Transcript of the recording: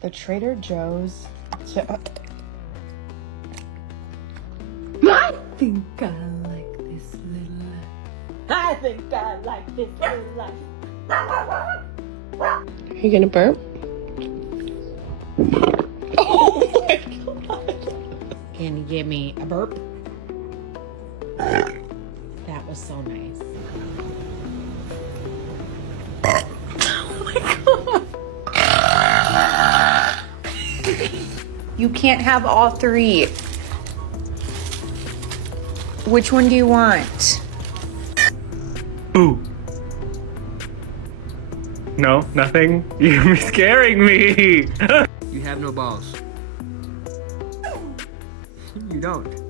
The Trader Joe's. I think I like this little life. I think I like this little life. Are you gonna burp? Oh my god. Can you give me a burp? That was so nice. You can't have all three. Which one do you want? Ooh. No, nothing. You're scaring me. You have no balls. You don't.